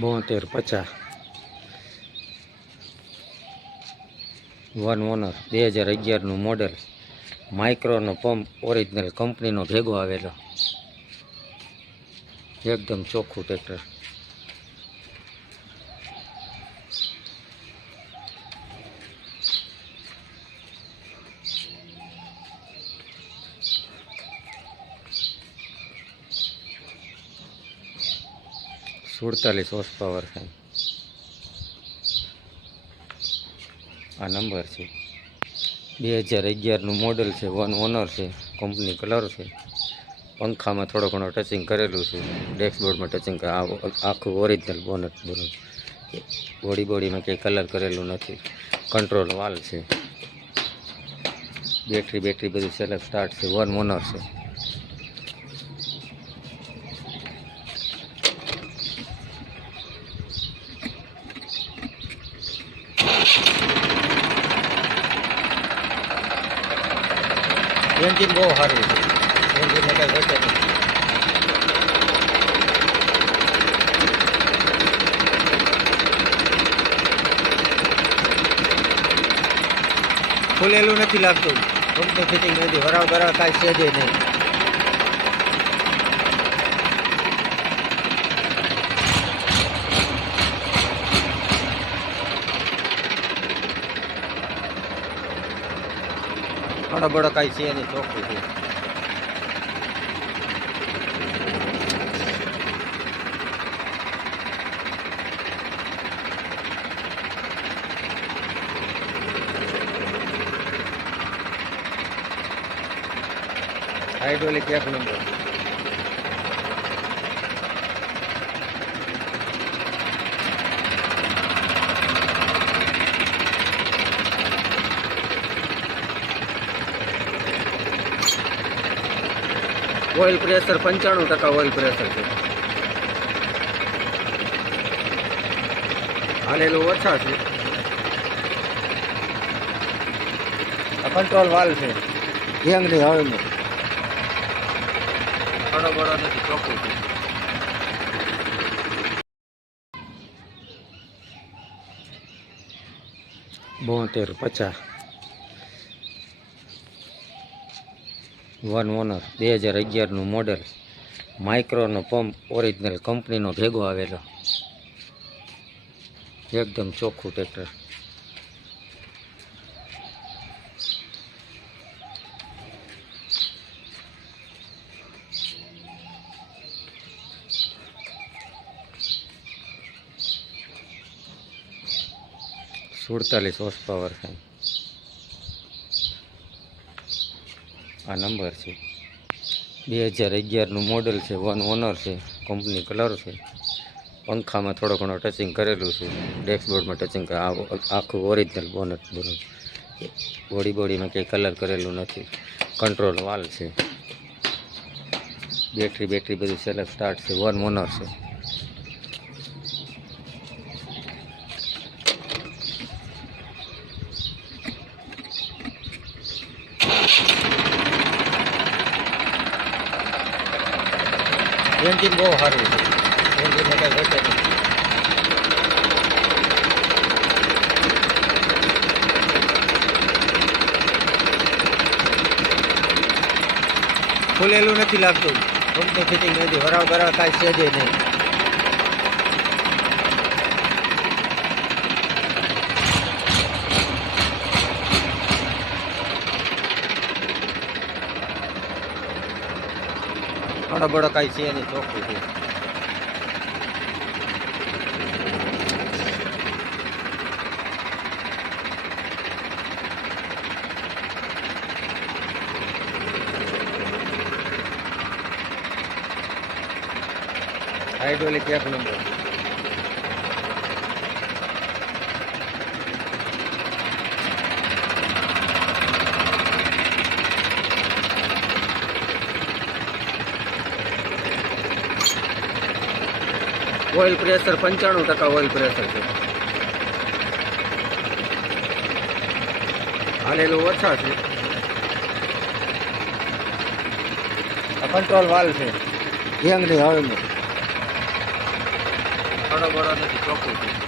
બોતેર, પચાસ. One owner બે હજાર અગિયારનું મોડેલ માઇક્રોનો પંપ ઓરિજિનલ કંપનીનો ભેગો આવેલો. એકદમ ચોખ્ખું ટ્રેક્ટર સુડતાલીસ હોર્સ પાવર છે. આ નંબર છે. બે હજાર અગિયારનું મોડલ છે વન ઓનર છે કંપની કલર છે. પંખામાં થોડો ઘણો ટચિંગ કરેલું છે. ડેસ્કબોર્ડમાં ટચિંગ આખું ઓરિજિનલ બોનટ બોનટ બોડી બોડીમાં કંઈ કલર કરેલું નથી. કંટ્રોલ વાલ છે. બેટરી બેટરી બધું સેલ્ફ સ્ટાર્ટ છે. વન ઓનર છે. એન્જિન બહુ સારું છે. એન્જિન કાંઈ ઘટે નહીં ખુલેલું નથી લાગતું. ફિટિંગ નથી. વરાવ બરાવ કાંઈ છે જ નહીં. ઘણો બડો કાંઈ છે એની ચોખ્ખું છે. હાઇડ્રોલિક એક નંબર ઓઇલ પ્રેશર પંચાણું ટકા ઓઇલ પ્રેશર છે. હાલેલું ઓછા છે. કંટ્રોલ વાલ છે. ગેંગની હળનું થોડો બડો નથી ચોખ્ખું છે. બોતેર પચાસ. વન ઓનર બે હજાર અગિયારનું મોડેલ માઇક્રોનો પંપ ઓરિજિનલ કંપનીનો ભેગો આવેલો. એકદમ ચોખ્ખું ટ્રેક્ટર સુડતાલીસ હોર્સ પાવર છે. આ નંબર છે. બે હજાર અગિયારનું મોડલ છે વન ઓનર છે કંપની કલર છે. પંખામાં થોડો ઘણો ટચિંગ કરેલું છે. ડેસ્કબોર્ડમાં ટચિંગ આખું ઓરિજિનલ બોનટ બોનટ બોડી બોડીમાં કંઈ કલર કરેલું નથી. કંટ્રોલ વાલ છે. બેટરી બેટરી બધું સેલ્ફ સ્ટાર્ટ છે. વન ઓનર છે. એન્જિન બહુ સારું છે. એન્જિન કાંઈ ઘટે ખુલેલું નથી લાગતું. ફિટિંગ નથી વરાવ બરાવ કાંઈ છે જ નહીં. ઘણો બડો કાંઈ છે એની ચોખ્ખું છે. હાઇડ્રોલિક એક નંબર ઓઇલ પ્રેશર પંચાણું ટકા ઓઇલ પ્રેશર છે. હાલેલું ઓછા છે. આ કંટ્રોલ વાલ છે. ગેંગની હળનું થોડો ઘણો નથી ચોખ્ખું છે.